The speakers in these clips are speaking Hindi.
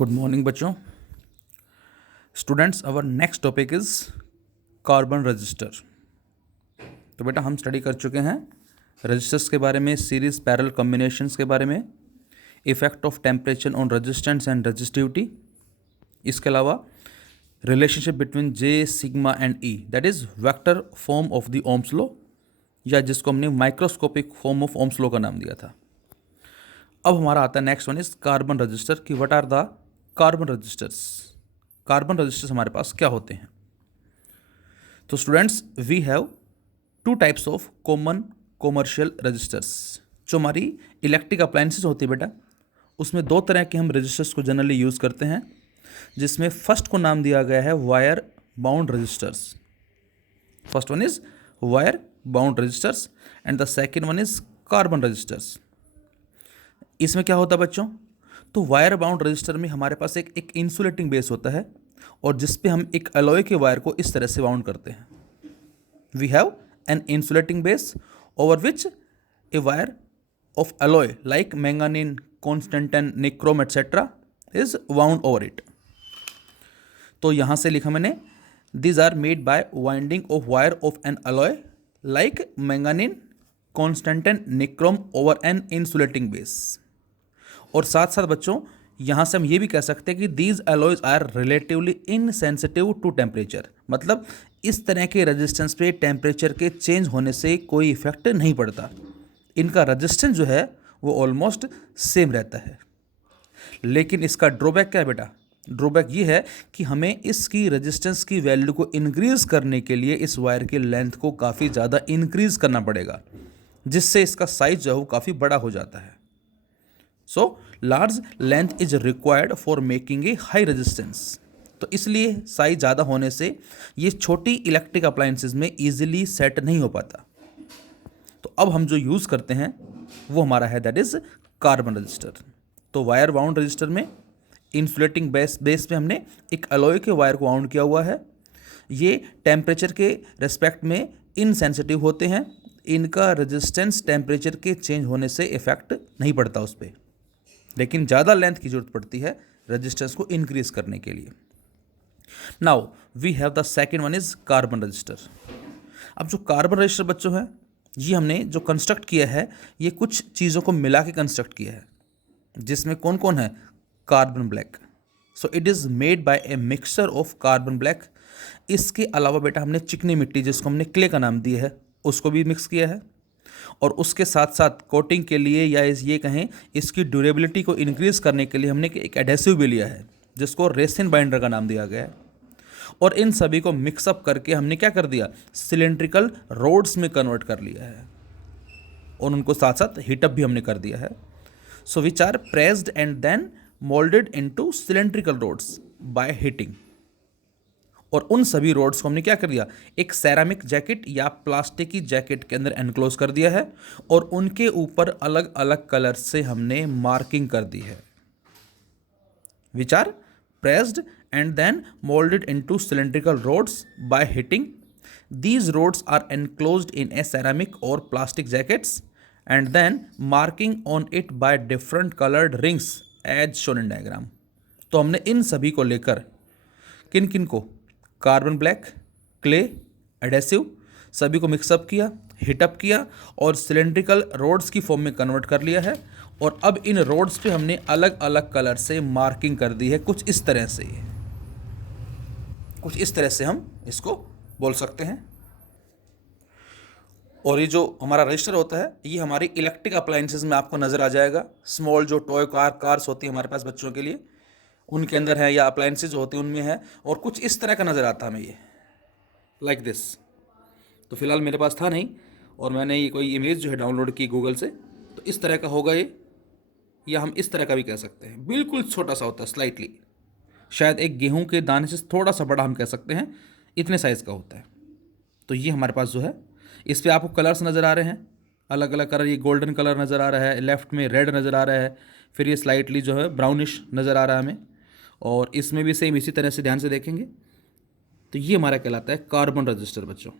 गुड मॉर्निंग बच्चों। Students, our next topic is carbon resistor. तो बेटा हम स्टडी कर चुके हैं रजिस्टर्स के बारे में, सीरीज पैरेलल कॉम्बिनेशंस के बारे में, effect of temperature on resistance and resistivity. इसके अलावा relationship between J sigma and E, that is vector form of the Ohm's law, या जिसको हमने microscopic form of Ohm's law का नाम दिया था। अब हमारा आता है next one is carbon resistor की what are the carbon resistors. Carbon resistors हमारे पास क्या होते हैं? तो students, we have two types of common commercial registers. जो हमारी इलेक्ट्रिक अप्लायंसेस होती है बेटा, उसमें दो तरह के हम रजिस्टर्स को जनरली यूज़ करते हैं, जिसमें फर्स्ट को नाम दिया गया है wire bound resistors. First one is wire bound resistors and the second one is carbon resistors. इसमें क्या होता है बच्चों? तो वायर बाउंड रजिस्टर में हमारे पास एक इंसुलेटिंग बेस होता है, और जिस पे हम एक अलॉय के वायर को इस तरह से बाउंड करते हैं। We have an insulating base over which a wire of alloy like manganin, constantan, nichrome etcetera is bound over it. तो यहाँ से लिखा मैंने, these are made by winding of wire of an alloy like manganin, constantan, nichrome over an insulating base. और साथ साथ बच्चों, यहाँ से हम ये भी कह सकते हैं कि these alloys are relatively insensitive to temperature. मतलब इस तरह के रेजिस्टेंस पे टेम्परेचर के चेंज होने से कोई इफेक्ट नहीं पड़ता। इनका रेजिस्टेंस जो है वो ऑलमोस्ट सेम रहता है। लेकिन इसका ड्रॉबैक क्या है बेटा? ड्रॉबैक ये है कि हमें इसकी रेजिस्टेंस की वैल्यू को इंक्रीज करने के लिए इस वायर की लेंथ को काफ़ी ज़्यादा इंक्रीज करना पड़ेगा, जिससे इसका साइज जो है वो काफ़ी बड़ा हो जाता है। So large length is required for making a high resistance. तो इसलिए साइज ज़्यादा होने से ये छोटी इलेक्ट्रिक अप्लायंसेस में इजीली सेट नहीं हो पाता। तो अब हम जो यूज़ करते हैं वो हमारा है दैट इज कार्बन रजिस्टर। तो वायर बाउंड रजिस्टर में इंसुलेटिंग बेस पे हमने एक अलॉय के वायर को बाउंड किया हुआ है। ये टेम्परेचर के रेस्पेक्ट में इनसेंसिटिव होते हैं। इनका रेजिस्टेंस टेम्परेचर के चेंज होने से इफेक्ट नहीं पड़ता उस पर, लेकिन ज़्यादा लेंथ की जरूरत पड़ती है रेजिस्टेंस को इंक्रीज करने के लिए। Now we have the second one is carbon resistor. अब जो कार्बन रजिस्टर बच्चों है, ये हमने जो कंस्ट्रक्ट किया है, ये कुछ चीज़ों को मिला के कंस्ट्रक्ट किया है, जिसमें कौन कौन है? Carbon black. So it is made by a mixture of carbon black. इसके अलावा बेटा हमने चिकनी मिट्टी, जिसको हमने क्ले का नाम दिया है, उसको भी मिक्स किया है। और उसके साथ साथ कोटिंग के लिए, या ये कहें इसकी ड्यूरेबिलिटी को इंक्रीज करने के लिए, हमने एक एडेसिव भी लिया है, जिसको रेसिन बाइंडर का नाम दिया गया है। और इन सभी को मिक्सअप करके हमने क्या कर दिया? सिलेंड्रिकल रोड्स में कन्वर्ट कर लिया है, और उनको साथ साथ हीटअप भी हमने कर दिया है। So which are pressed and then moulded into cylindrical rods by heating. और उन सभी रोड्स को हमने क्या कर दिया? एक सेरामिक जैकेट या प्लास्टिक की जैकेट के अंदर एनक्लोज कर दिया है, और उनके ऊपर अलग अलग कलर से हमने मार्किंग कर दी है, which are pressed and then moulded into cylindrical rods by heating. These rods are enclosed in a ceramic और plastic jackets and then marking on it by different coloured rings as shown in diagram. तो हमने इन सभी को लेकर किन किन को? कार्बन ब्लैक, क्ले, एडेसिव, सभी को मिक्सअप किया, हीटअप किया, और सिलेंड्रिकल रोड्स की फॉर्म में कन्वर्ट कर लिया है। और अब इन रोड्स पे हमने अलग अलग कलर से मार्किंग कर दी है, कुछ इस तरह से। कुछ इस तरह से हम इसको बोल सकते हैं। और ये जो हमारा रजिस्टर होता है, ये हमारी इलेक्ट्रिक अप्लायंसेस में आपको नज़र आ जाएगा। स्मॉल जो टॉय कार्स होती है हमारे पास बच्चों के लिए, उनके अंदर है, या अप्लायंसेज होते हैं उनमें है। और कुछ इस तरह का नज़र आता है हमें ये, लाइक दिस। तो फिलहाल मेरे पास था नहीं, और मैंने ये कोई इमेज जो है डाउनलोड की गूगल से, तो इस तरह का होगा ये, या हम इस तरह का भी कह सकते हैं। बिल्कुल छोटा सा होता है, स्लाइटली, शायद एक गेहूं के दाने से थोड़ा सा बड़ा हम कह सकते हैं, इतने साइज़ का होता है। तो ये हमारे पास जो है, इस पर आपको कलर्स नज़र आ रहे हैं, अलग अलग कलर। ये गोल्डन कलर नज़र आ रहा है, लेफ्ट में रेड नज़र आ रहा है, फिर ये स्लाइटली जो है ब्राउनिश नज़र आ रहा है हमें, और इसमें भी सेम इसी तरह से ध्यान से देखेंगे। तो ये हमारा कहलाता है कार्बन रजिस्टर बच्चों।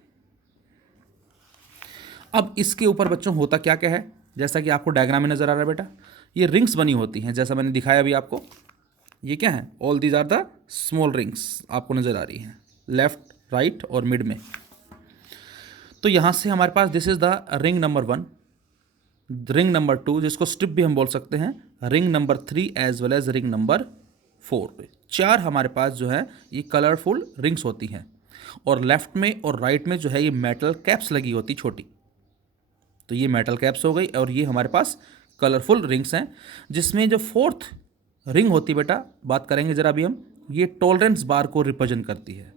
अब इसके ऊपर बच्चों होता क्या क्या है, जैसा कि आपको डायग्राम में नज़र आ रहा है बेटा, ये रिंग्स बनी होती हैं, जैसा मैंने दिखाया अभी आपको। ये क्या है, all these are the small rings आपको नज़र आ रही हैं लेफ्ट राइट और मिड में। तो यहाँ से हमारे पास this is the ring number 1, ring number 2 जिसको स्ट्रिप भी हम बोल सकते हैं, ring number 3 as well as ring number 4। 4 हमारे पास जो है ये कलरफुल रिंग्स होती हैं, और लेफ्ट में और राइट में जो है ये मेटल कैप्स लगी होती छोटी। तो ये मेटल कैप्स हो गई, और ये हमारे पास कलरफुल रिंग्स हैं, जिसमें जो 4th रिंग होती बेटा, बात करेंगे ज़रा अभी हम, ये टॉलरेंस बार को रिप्रेजेंट करती है,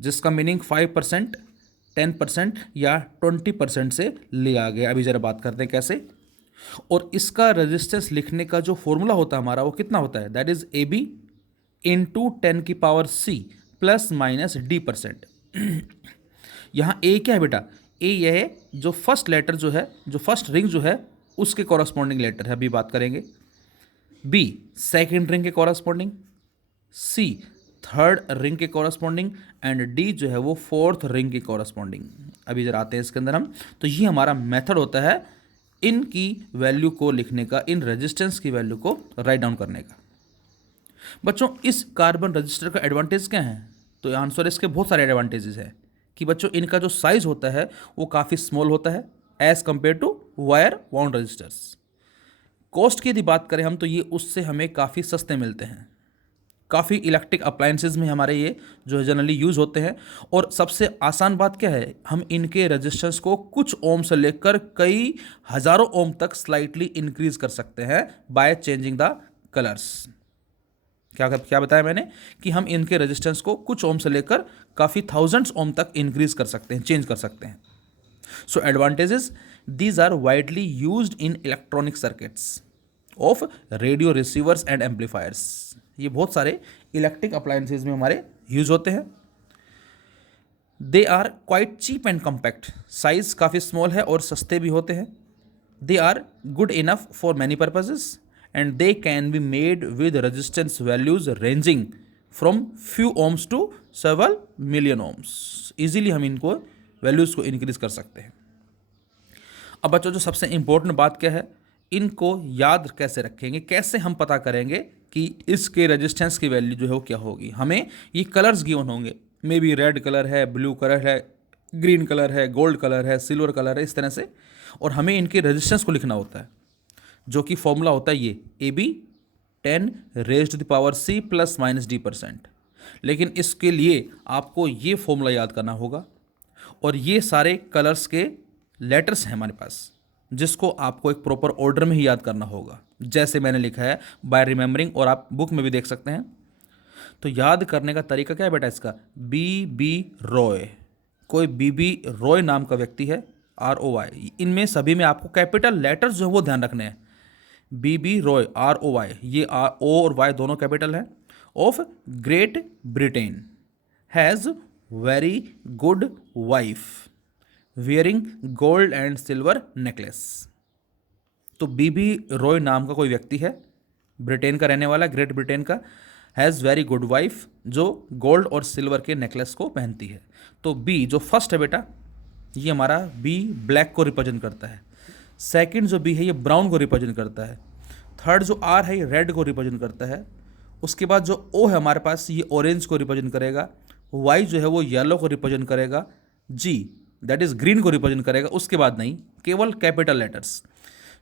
जिसका मीनिंग 5%, 10% या 20% से लिया गया। अभी ज़रा बात करते हैं कैसे। और इसका रेजिस्टेंस लिखने का जो फॉर्मूला होता है हमारा, वो कितना होता है, that is AB into 10⁻⁶ plus minus D%। यहाँ A क्या है बेटा, A यह है जो फर्स्ट लेटर जो है, जो फर्स्ट रिंग जो है उसके कॉरस्पॉन्डिंग लेटर है, अभी बात करेंगे। B सेकेंड रिंग के कॉरस्पॉन्डिंग, C थर्ड रिंग के कॉरस्पॉन्डिंग, एंड D जो है वो 4th रिंग के कॉरस्पॉन्डिंग। अभी जरा आते हैं इसके अंदर हम। तो ये हमारा मेथड होता है इनकी वैल्यू को लिखने का, इन रेजिस्टेंस की वैल्यू को राइट डाउन करने का। बच्चों इस कार्बन रजिस्टर का एडवांटेज क्या है, तो आंसर इसके बहुत सारे एडवांटेजेस है कि बच्चों इनका जो साइज होता है वो काफ़ी स्मॉल होता है as compare to wire wound resistors. Cost की यदि बात करें हम, तो ये उससे हमें काफ़ी सस्ते मिलते हैं। काफ़ी इलेक्ट्रिक अप्लायंसेज में हमारे ये जो है जनरली यूज़ होते हैं। और सबसे आसान बात क्या है, हम इनके रेजिस्टेंस को कुछ ओम से लेकर कई हज़ारों ओम तक स्लाइटली इंक्रीज कर सकते हैं बाय चेंजिंग द कलर्स। क्या क्या बताया मैंने कि हम इनके रेजिस्टेंस को कुछ ओम से लेकर काफ़ी थाउजेंड्स ओम तक इंक्रीज कर सकते हैं, चेंज कर सकते हैं। So advantages, these are widely used in electronic circuits of radio receivers and amplifiers. ये बहुत सारे इलेक्ट्रिक अप्लायंसेज में हमारे यूज होते हैं। They are quite cheap and compact, size काफ़ी स्मॉल है और सस्ते भी होते हैं। They are good enough for many purposes, and they can be made with resistance values ranging from few ohms to several million ohms. Easily हम इनको वैल्यूज़ को इंक्रीज कर सकते हैं। अब बच्चों जो सबसे इंपॉर्टेंट बात क्या है, इनको याद कैसे रखेंगे, कैसे हम पता करेंगे कि इसके रेजिस्टेंस की वैल्यू जो है वो क्या होगी। हमें ये कलर्स गिवन होंगे, मे बी रेड कलर है, ब्लू कलर है, ग्रीन कलर है, गोल्ड कलर है, सिल्वर कलर है, इस तरह से, और हमें इनके रेजिस्टेंस को लिखना होता है, जो कि फॉर्मूला होता है ये AB 10⁻⁶ प्लस माइनस D%। लेकिन इसके लिए आपको ये फॉर्मूला याद करना होगा, और ये सारे कलर्स के लेटर्स हैं हमारे पास, जिसको आपको एक प्रॉपर ऑर्डर में ही याद करना होगा, जैसे मैंने लिखा है बाय रिमेंबरिंग, और आप बुक में भी देख सकते हैं। तो याद करने का तरीका क्या है बेटा इसका, BB रॉय, कोई BB रॉय नाम का व्यक्ति है, ROY, इनमें सभी में आपको कैपिटल लेटर्स जो है वो ध्यान रखने हैं। BB रॉय ROY, ये O और Y दोनों कैपिटल हैं, of Great Britain, has very good wife wearing gold and silver necklace. तो BB रॉय नाम का कोई व्यक्ति है, ब्रिटेन का रहने वाला, ग्रेट ब्रिटेन का, हैज़ वेरी गुड वाइफ, जो गोल्ड और सिल्वर के नेकलेस को पहनती है। तो B जो फर्स्ट है बेटा, ये हमारा B ब्लैक को रिप्रेजेंट करता है। सेकंड जो B है ये ब्राउन को रिप्रेजेंट करता है। थर्ड जो R है ये रेड को रिप्रेजेंट करता है। उसके बाद जो O है हमारे पास, ये ऑरेंज को रिप्रेजेंट करेगा। Y जो है वो येलो को रिप्रेजेंट करेगा। G दैट इज़ ग्रीन को रिप्रेजेंट करेगा। उसके बाद नहीं, केवल कैपिटल लेटर्स।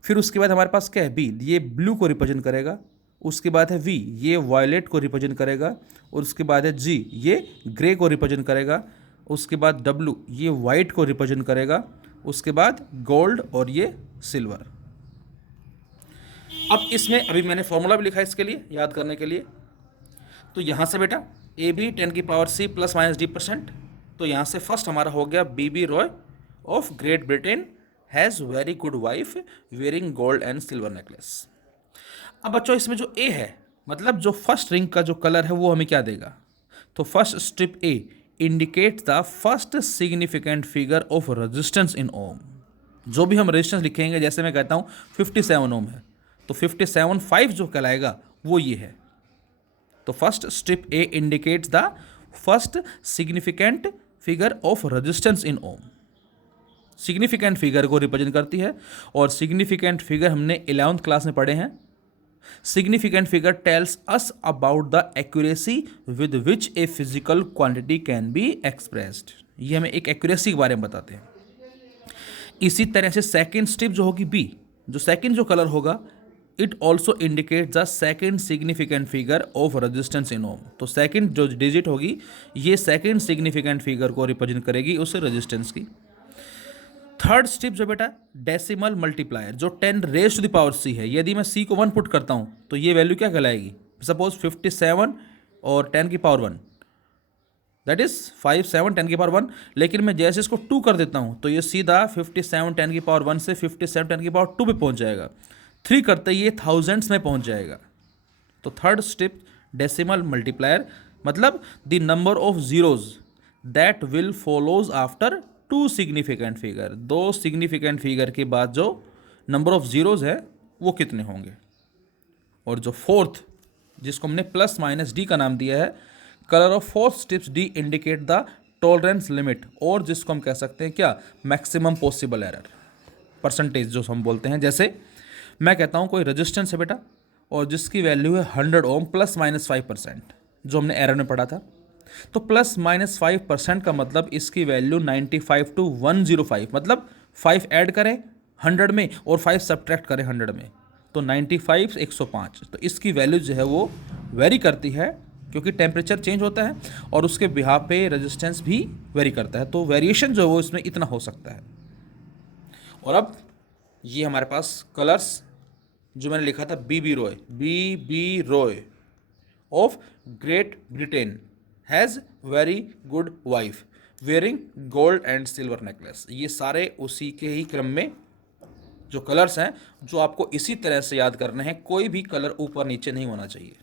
फिर उसके बाद हमारे पास क्या है, B, ये ब्लू को रिप्रेजेंट करेगा। उसके बाद है V, ये वायलेट को रिप्रेजेंट करेगा। और उसके बाद है G, ये ग्रे को रिप्रेजेंट करेगा। उसके बाद W, ये वाइट को रिप्रेजेंट करेगा। उसके बाद गोल्ड और ये सिल्वर। अब इसमें अभी मैंने फॉर्मूला भी लिखा है इसके लिए याद करने के लिए। तो यहाँ से बेटा AB 10⁻⁶ प्लस माइनस D%। तो यहाँ से फर्स्ट हमारा हो गया BB Roy of Great Britain has very good wife wearing gold and silver necklace. अब बच्चों इसमें जो A है, मतलब जो फर्स्ट रिंग का जो कलर है वो हमें क्या देगा, तो first strip A indicate the first significant figure of resistance in ohm. जो भी हम रेजिस्टेंस लिखेंगे, जैसे मैं कहता हूँ 57 ओम है, तो 57.5 जो कहलाएगा वो ये है। तो first strip A indicates the first significant figure of resistance in ohm. Significant figure को रिप्रेजेंट करती है, और सिग्निफिकेंट फिगर हमने 11th क्लास में पढ़े हैं, significant figure tells us about the accuracy with which a physical quantity can be expressed. ये हमें एक एक्यूरेसी के बारे में बताते हैं। इसी तरह से सेकेंड स्टेप जो होगी बी, जो सेकेंड जो कलर होगा, it also indicate the second significant figure of resistance in ohm. तो सेकेंड जो डिजिट होगी ये सेकेंड सिग्निफिकेंट फिगर को रिप्रेजेंट करेगी उस रेजिस्टेंस की। थर्ड स्टेप जो बेटा डेसिमल मल्टीप्लायर, जो 10 रेज टू द पावर सी है, यदि मैं सी को 1 पुट करता हूँ तो ये वैल्यू क्या कहलाएगी? सपोज 57 और 10 की पावर 1, दैट इज 57 10 की पावर 1। लेकिन मैं जैसे इसको 2 कर देता हूँ तो ये सीधा 57 10 की पावर 1 से 57 10 की पावर 2 पे पहुँच जाएगा। 3 करते ये थाउजेंड्स में पहुँच जाएगा। तो थर्ड स्टेप डेसिमल मल्टीप्लायर, मतलब the number of zeros that will follows after 2 significant figure. 2 significant figure के बाद जो नंबर ऑफ जीरोज है वो कितने होंगे। और जो फोर्थ, जिसको हमने प्लस माइनस डी का नाम दिया है, colour of fourth steps D indicate the tolerance limit, और जिसको हम कह सकते हैं क्या, मैक्सिमम पॉसिबल एरर परसेंटेज जो हम बोलते हैं। जैसे मैं कहता हूँ कोई रेजिस्टेंस है बेटा और जिसकी वैल्यू है 100 ओम प्लस माइनस 5%, जो हमने एरर में पढ़ा था। तो प्लस माइनस 5% का मतलब इसकी वैल्यू 95 टू 105, मतलब 5 ऐड करें 100 में और 5 सब्ट्रैक्ट करें 100 में, तो 95 105। तो इसकी वैल्यू जो है वो वेरी करती है क्योंकि टेम्परेचर चेंज होता है और उसके बिहाफ पे रेजिस्टेंस भी वेरी करता है। तो वेरिएशन जो है वो इसमें इतना हो सकता है। और अब ये हमारे पास कलर्स जो मैंने लिखा था, B Roy of Great Britain has very good wife wearing gold and silver necklace. ये सारे उसी के ही क्रम में जो कलर्स हैं जो आपको इसी तरह से याद करने हैं, कोई भी कलर ऊपर नीचे नहीं होना चाहिए।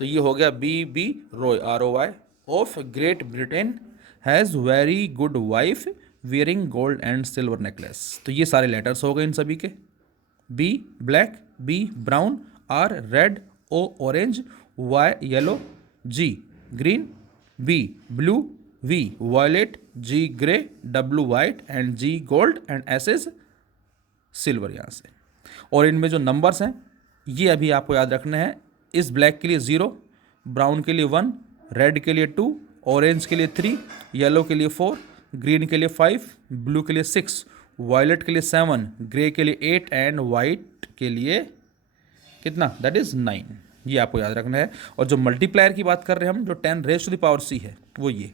तो ये हो गया B Roy ROY of Great Britain has very good wife wearing gold and silver necklace. तो ये सारे लेटर्स हो गए इन सभी के। B black, B brown, R red, O orange, Y yellow, G green, B blue, V violet, G grey, W white and G gold and S is silver यहाँ से। और इनमें जो नंबर्स हैं ये अभी आपको याद रखने हैं। इस ब्लैक के लिए 0, ब्राउन के लिए 1, रेड के लिए 2, ऑरेंज के लिए 3, येलो के लिए 4, ग्रीन के लिए 5, ब्लू के लिए 6, वायलेट के लिए 7, ग्रे के लिए 8 एंड वाइट के लिए कितना, दैट इज 9। ये आपको याद रखना है। और जो मल्टीप्लायर की बात कर रहे हैं हम, जो 10 रेज टू द पावर सी है, वो ये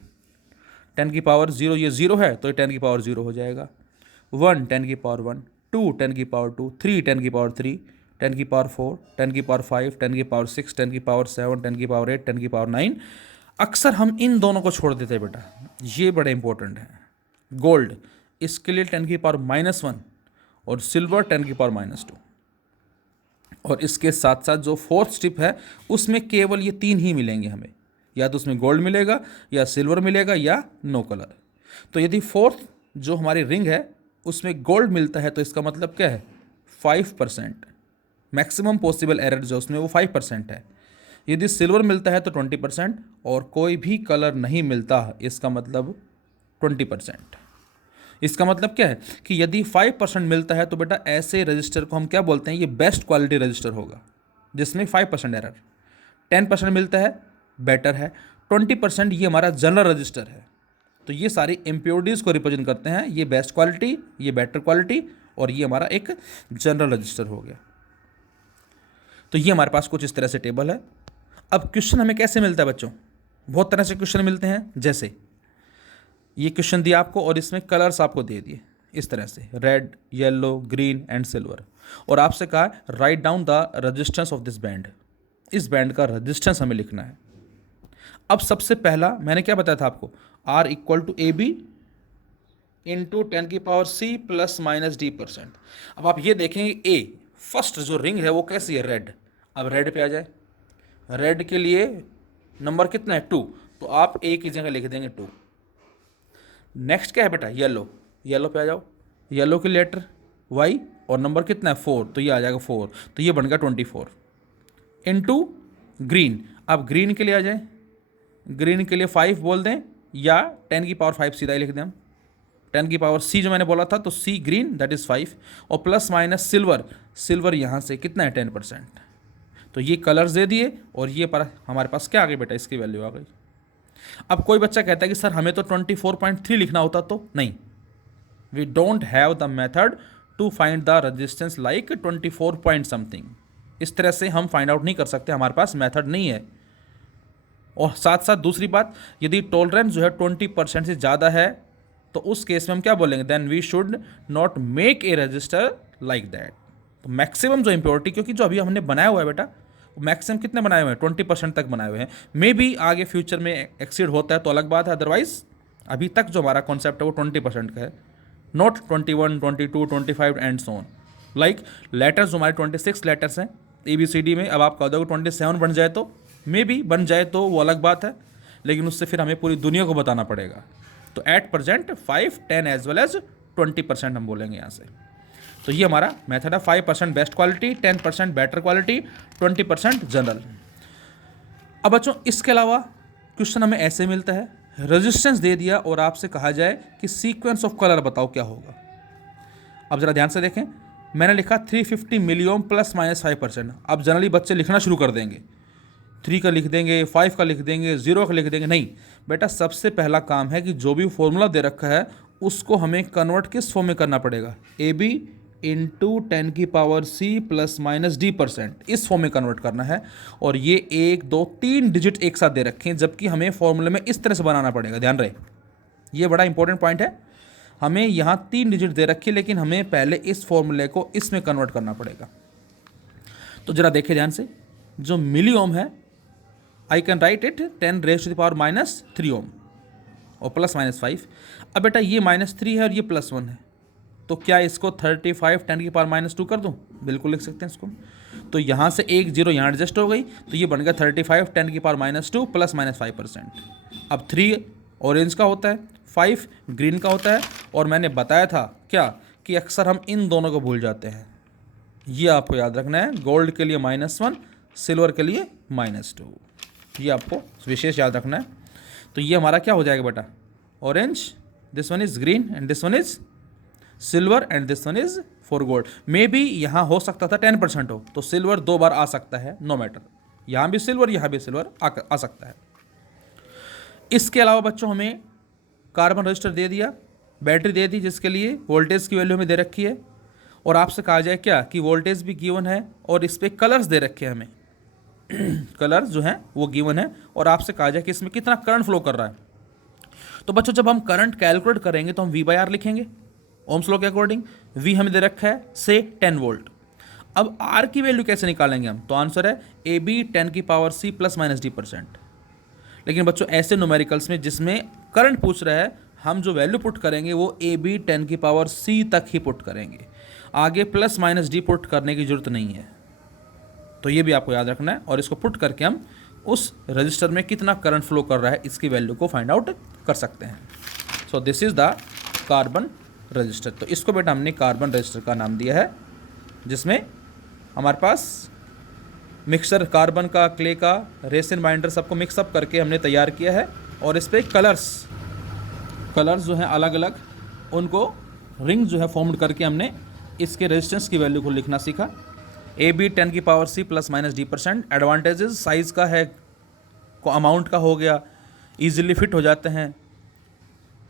10 की पावर 0, ये 0 है तो ये 10 की पावर 0 हो जाएगा। 1 10 की पावर 1, 2 10 की पावर 2, 3 10 की पावर 3, 10 की पावर 4, 10 की पावर 5, 10 की पावर 6, 10 की पावर 7, 10 की पावर 8, 10 की पावर 9। अक्सर हम इन दोनों को छोड़ देते हैं बेटा, ये बड़े इंपॉर्टेंट हैं। गोल्ड इसके लिए 10 की पावर -1 और सिल्वर 10 की पावर -2। और इसके साथ साथ जो फोर्थ स्टेप है उसमें केवल ये 3 ही मिलेंगे हमें, या तो उसमें गोल्ड मिलेगा या सिल्वर मिलेगा या नो कलर। तो यदि फोर्थ जो हमारी रिंग है उसमें गोल्ड मिलता है तो इसका मतलब क्या है, 5%। मैक्सिमम पॉसिबल एरर जो उसमें वो 5% है। यदि सिल्वर मिलता है तो 20% और कोई भी कलर नहीं मिलता इसका मतलब 20%। इसका मतलब क्या है कि यदि 5% मिलता है तो बेटा ऐसे रजिस्टर को हम क्या बोलते हैं, ये बेस्ट क्वालिटी रजिस्टर होगा जिसमें 5% एरर। 10% मिलता है बेटर है, 20% ये हमारा जनरल रजिस्टर है। तो ये सारी इम्प्योरिटीज़ को रिप्रेजेंट करते हैं, ये बेस्ट क्वालिटी, ये बेटर क्वालिटी और ये हमारा एक जनरल रजिस्टर हो गया। तो ये हमारे पास कुछ इस तरह से टेबल है। अब क्वेश्चन हमें कैसे मिलता है बच्चों, बहुत तरह से क्वेश्चन मिलते हैं। जैसे ये क्वेश्चन दिया आपको और इसमें कलर्स आपको दे दिए इस तरह से, red, yellow, green and silver, और आपसे कहा write down the resistance of this band. इस बैंड का रेजिस्टेंस हमें लिखना है। अब सबसे पहला मैंने क्या बताया था आपको, R = AB इंटू 10 की power C plus minus D%। अब आप ये देखेंगे A फर्स्ट जो रिंग है वो कैसी है, रेड। अब रेड पे आ जाए, रेड के लिए नंबर कितना है 2, तो आप A की जगह लिख देंगे 2। नेक्स्ट क्या है बेटा, येलो, येलो पे आ जाओ, येलो के लेटर Y और नंबर कितना है 4, तो ये आ जाएगा 4, तो ये बन गया 24 इंटू ग्रीन। अब ग्रीन के लिए आ जाए, ग्रीन के लिए 5 बोल दें या 10 की पावर 5 सीधा ही लिख दें हम। 10 की पावर C जो मैंने बोला था तो C ग्रीन दैट इज़ 5 और प्लस माइनस सिल्वर, सिल्वर यहाँ से कितना है 10%। तो ये कलर्स दे दिए और ये पर हमारे पास क्या आ गई बेटा, इसकी वैल्यू आ गई। अब कोई बच्चा कहता है कि सर हमें तो 24.3 लिखना होता, तो नहीं, we don't have the method to find the resistance like 24 point something. इस तरह से हम फाइंड आउट नहीं कर सकते, हमारे पास मेथड नहीं है। और साथ साथ दूसरी बात, यदि टॉलरेंस जो है 20% से ज़्यादा है तो उस केस में हम क्या बोलेंगे, then we should not make a resistor like that. तो मैक्सिमम जो इम्प्योरिटी, क्योंकि जो अभी हमने बनाया हुआ है बेटा, मैक्सिमम कितने बनाए हुए हैं, 20% तक बनाए हुए हैं। मे बी आगे फ्यूचर में एक्सीड होता है तो अलग बात है, अदरवाइज अभी तक जो हमारा कॉन्सेप्ट है वो 20% का है, not 21, 22, 25 and so on. Like letters जो हमारे 26 लेटर्स हैं ABCD में, अब आप कह दो 27 बन जाए तो मे बी बन जाए तो वो अलग बात है, लेकिन उससे फिर हमें पूरी दुनिया को बताना पड़ेगा। तो at present 5, 10 as well as 20% हम बोलेंगे यहाँ से। तो ये हमारा मेथड है, 5% best quality, 10% better quality, 20% general. अब बच्चों इसके अलावा क्वेश्चन हमें ऐसे मिलता है, रेजिस्टेंस दे दिया और आपसे कहा जाए कि सीक्वेंस ऑफ कलर बताओ क्या होगा। अब जरा ध्यान से देखें, मैंने लिखा 350 मिलियन प्लस माइनस 5%। अब जनरली बच्चे लिखना शुरू कर देंगे, 3 का लिख देंगे, 5 का लिख देंगे, 0 का लिख देंगे। नहीं बेटा, सबसे पहला काम है कि जो भी फॉर्मूला दे रखा है उसको हमें कन्वर्ट किस फॉर्म में करना पड़ेगा, AB इंटू 10 की power C plus minus D%, इस फॉर्म में कन्वर्ट करना है। और ये 1, 2, 3 डिजिट एक साथ दे रखे हैं, जबकि हमें फॉर्मूले में इस तरह से बनाना पड़ेगा। ध्यान रहे, ये बड़ा इंपॉर्टेंट पॉइंट है। हमें यहाँ 3 डिजिट दे रखी है, लेकिन हमें पहले इस फॉर्मूले को इसमें कन्वर्ट करना पड़ेगा। तो जरा देखिए ध्यान से, जो मिली ओम है I can write it 10 raise to the power -3 ohm और प्लस -5। अब बेटा ये -3 है और ये +1 है, तो क्या इसको 35 10 की पावर -2 कर दूं? बिल्कुल लिख सकते हैं इसको। तो यहाँ से 1 0 यहाँ एडजस्ट हो गई, तो ये बन गया 35 10 की पावर -2 प्लस -5%। अब 3 ऑरेंज का होता है, 5 ग्रीन का होता है, और मैंने बताया था क्या कि अक्सर हम इन दोनों को भूल जाते हैं। ये आपको याद रखना है, गोल्ड के लिए -1, सिल्वर के लिए -2, ये आपको विशेष याद रखना है। तो ये हमारा क्या हो जाएगा बेटा, orange, this one is green and this one is silver and this one is for gold. May be यहाँ हो सकता था 10% हो, तो सिल्वर 2 बार आ सकता है, नो मैटर, यहाँ भी सिल्वर यहाँ भी सिल्वर आ सकता है। इसके अलावा बच्चों हमें कार्बन रजिस्टर दे दिया, बैटरी दे दी जिसके लिए वोल्टेज की वैल्यू हमें दे रखी है, और आपसे कहा जाए क्या कि वोल्टेज भी गिवन है और इस पर कलर्स दे रखे हैं हमें कलर्स जो हैं वो गिवन है, और आपसे कहा जाए कि इसमें कितना करंट फ्लो कर रहा है। तो बच्चों जब हम करंट कैलकुलेट करेंगे तो हम V/R लिखेंगे ओम्स लॉ के अकॉर्डिंग। V हमें दे रखा है से 10 वोल्ट। अब R की वैल्यू कैसे निकालेंगे हम, तो आंसर है AB 10 की power C plus minus D%। लेकिन बच्चों ऐसे न्यूमेरिकल्स में जिसमें करंट पूछ रहा है, हम जो वैल्यू पुट करेंगे वो AB 10 की पावर C तक ही पुट करेंगे, आगे प्लस माइनस D पुट करने की जरूरत नहीं है। तो ये भी आपको याद रखना है, और इसको पुट करके हम उस रजिस्टर में कितना करंट फ्लो कर रहा है इसकी वैल्यू को फाइंड आउट कर सकते हैं। So this is the carbon resistor. तो इसको बेटा हमने कार्बन रजिस्टर का नाम दिया है, जिसमें हमारे पास मिक्सचर कार्बन का, क्ले का, रेसिन बाइंडर सबको मिक्सअप करके हमने तैयार किया है, और इस पर कलर्स जो हैं अलग अलग, उनको रिंग जो है फॉर्म्ड करके हमने इसके रेजिस्टेंस की वैल्यू को लिखना सीखा। AB 10 की power C plus minus D%। Advantages size का है, को अमाउंट का हो गया, ईजिली फिट हो जाते हैं,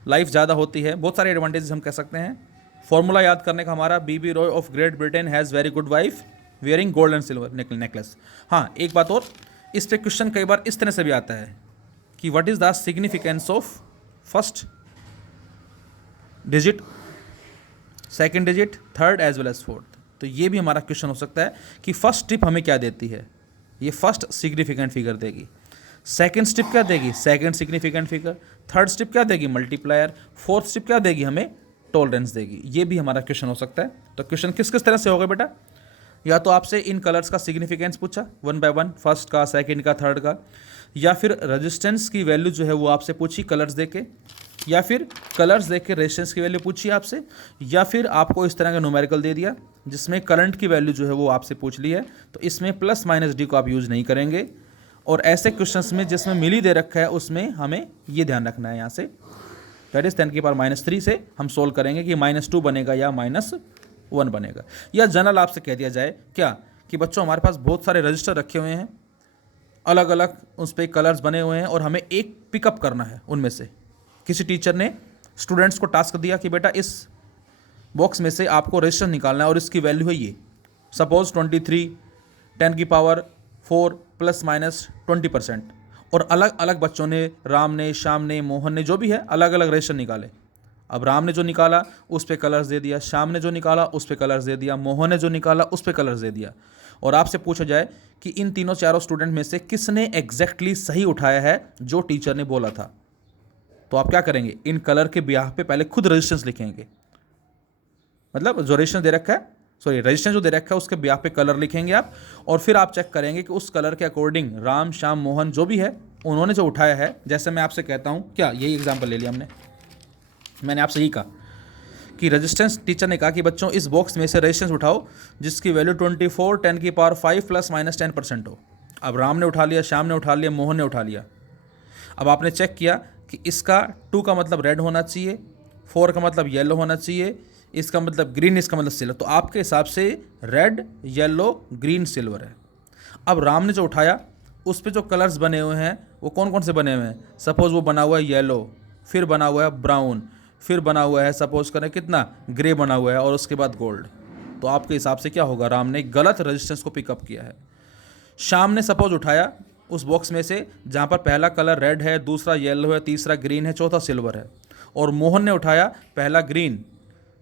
लाइफ ज़्यादा होती है, बहुत सारे एडवांटेजेस हम कह सकते हैं। फॉर्मूला याद करने का हमारा, BB Roy of Great Britain has very good wife wearing gold and silver necklace. हाँ एक बात और, इस पर क्वेश्चन कई बार इस तरह से भी आता है कि what is the significance of first digit, second digit, third as well as fourth. तो ये भी हमारा क्वेश्चन हो सकता है कि फर्स्ट स्टेप हमें क्या देती है, ये फर्स्ट सिग्निफिकेंट फिगर देगी, सेकंड स्टेप क्या देगी, second significant figure, third step क्या देगी, मल्टीप्लायर, फोर्थ स्टेप क्या देगी, हमें टॉलरेंस देगी। ये भी हमारा क्वेश्चन हो सकता है। तो क्वेश्चन किस किस तरह से होगा बेटा, या तो आपसे इन कलर्स का सिग्निफिकेंस पूछा 1 बाय 1, फर्स्ट का, सेकंड का, थर्ड का, या फिर रेजिस्टेंस की वैल्यू जो है वो आपसे पूछी कलर्स देके, या फिर कलर्स देख के रेजिस्टेंस की वैल्यू पूछी आपसे, या फिर आपको इस तरह का न्यूमेरिकल दे दिया जिसमें करंट की वैल्यू जो है वो आपसे पूछ ली है, तो इसमें प्लस माइनस D को आप यूज़ नहीं करेंगे। और ऐसे क्वेश्चंस में जिसमें मिली दे रखा है उसमें हमें ये ध्यान रखना है, यहाँ से दैट इज 10 की पावर -3 से हम सोल्व करेंगे कि -2 बनेगा या -1 बनेगा। या जनरल आपसे कह दिया जाए क्या कि बच्चों हमारे पास बहुत सारे रजिस्टर रखे हुए हैं, अलग अलग उस पर कलर्स बने हुए हैं और हमें एक पिकअप करना है उनमें से। किसी टीचर ने स्टूडेंट्स को टास्क दिया कि बेटा इस बॉक्स में से आपको रजिस्टर निकालना है और इसकी वैल्यू है ये, सपोज 23 10 की पावर 4 ±20%। और अलग अलग बच्चों ने, राम ने, श्याम ने, मोहन ने, जो भी है, अलग अलग रजिस्टर निकाले। अब राम ने जो निकाला उस पर कलर्स दे दिया, श्याम ने जो निकाला उस पर कलर्स दे दिया, मोहन ने जो निकाला उस पर कलर्स दे दिया। और आपसे पूछा जाए कि इन तीनों चारों स्टूडेंट में से किसने एग्जैक्टली सही उठाया है जो टीचर ने बोला था, तो आप क्या करेंगे, इन कलर के ब्याह पे पहले खुद रेजिस्टेंस लिखेंगे। मतलब जो रेजिस्टेंस दे रखा है, सॉरी रेजिस्टेंस जो दे रखा है उसके ब्याह पे कलर लिखेंगे आप, और फिर आप चेक करेंगे कि उस कलर के अकॉर्डिंग राम, श्याम, मोहन जो भी है उन्होंने जो उठाया है। जैसे मैं आपसे कहता हूँ, क्या यही एग्जाम्पल ले लिया मैंने आपसे यही कहा कि रेजिस्टेंस, टीचर ने कहा कि बच्चों इस बॉक्स में से रेजिस्टेंस उठाओ जिसकी वैल्यू 24 10 की पावर 5 ±10% हो। अब राम ने उठा लिया, श्याम ने उठा लिया, मोहन ने उठा लिया। अब आपने चेक किया कि इसका 2 का मतलब रेड होना चाहिए, 4 का मतलब येलो होना चाहिए, इसका मतलब ग्रीन, इसका मतलब सिल्वर। तो आपके हिसाब से रेड, येलो, ग्रीन, सिल्वर है। अब राम ने जो उठाया उस पे जो कलर्स बने हुए हैं वो कौन कौन से बने हुए हैं, सपोज वो बना हुआ है येलो, फिर बना हुआ है ब्राउन, फिर बना हुआ है सपोज करें कितना ग्रे बना हुआ है, और उसके बाद गोल्ड। तो आपके हिसाब से क्या होगा, राम ने गलत रेजिस्टेंस को पिकअप किया है। श्याम ने सपोज उठाया उस बॉक्स में से जहाँ पर पहला कलर रेड है, दूसरा येलो है, तीसरा ग्रीन है, चौथा सिल्वर है। और मोहन ने उठाया पहला ग्रीन,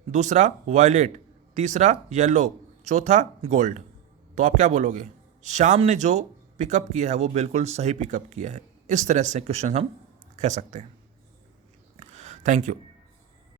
दूसरा वायलेट, तीसरा येलो, चौथा गोल्ड। तो आप क्या बोलोगे, श्याम ने जो पिकअप किया है वो बिल्कुल सही पिकअप किया है। इस तरह से क्वेश्चन हम कह सकते हैं। Thank you.